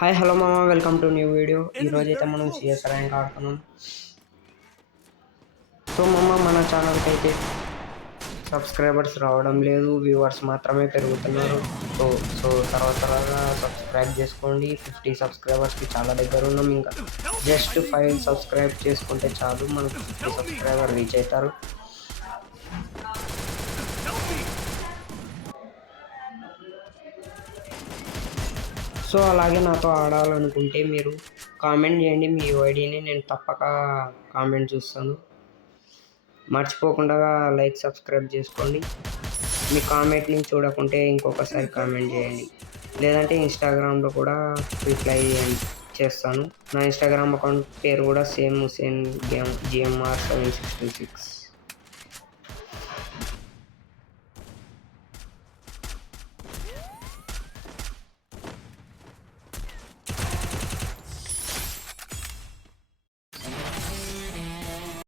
Hi hello మామ, welcome to new video. ఈరోజు అయితే మనం సిఎస్ ర్యాంక్ ఆడుతున్నాం. సో మామ, మన ఛానల్కి అయితే సబ్స్క్రైబర్స్ రావడం లేదు, వ్యూవర్స్ మాత్రమే పెరుగుతున్నారు. సో సో తర్వాత సబ్స్క్రైబ్ చేసుకోండి. 50 సబ్స్క్రైబర్స్కి చాలా దగ్గర ఉన్నాం. ఇంకా జస్ట్ 5 సబ్స్క్రైబ్ చేసుకుంటే చాలు, మనకు 50 సబ్స్క్రైబర్ రీచ్ అవుతారు. సో అలాగే నాతో ఆడాలనుకుంటే మీరు కామెంట్ చేయండి. మీ యూఐడిని నేను తప్పక కామెంట్ చూస్తాను. మర్చిపోకుండా లైక్ సబ్స్క్రైబ్ చేసుకోండి. మీ కామెంట్ని చూడకుంటే ఇంకొకసారి కామెంట్ చేయండి, లేదంటే ఇన్స్టాగ్రామ్లో కూడా రిప్లై చేస్తాను. నా ఇన్స్టాగ్రామ్ అకౌంట్ పేరు కూడా సేమ్ హుసేన్ GMR 766.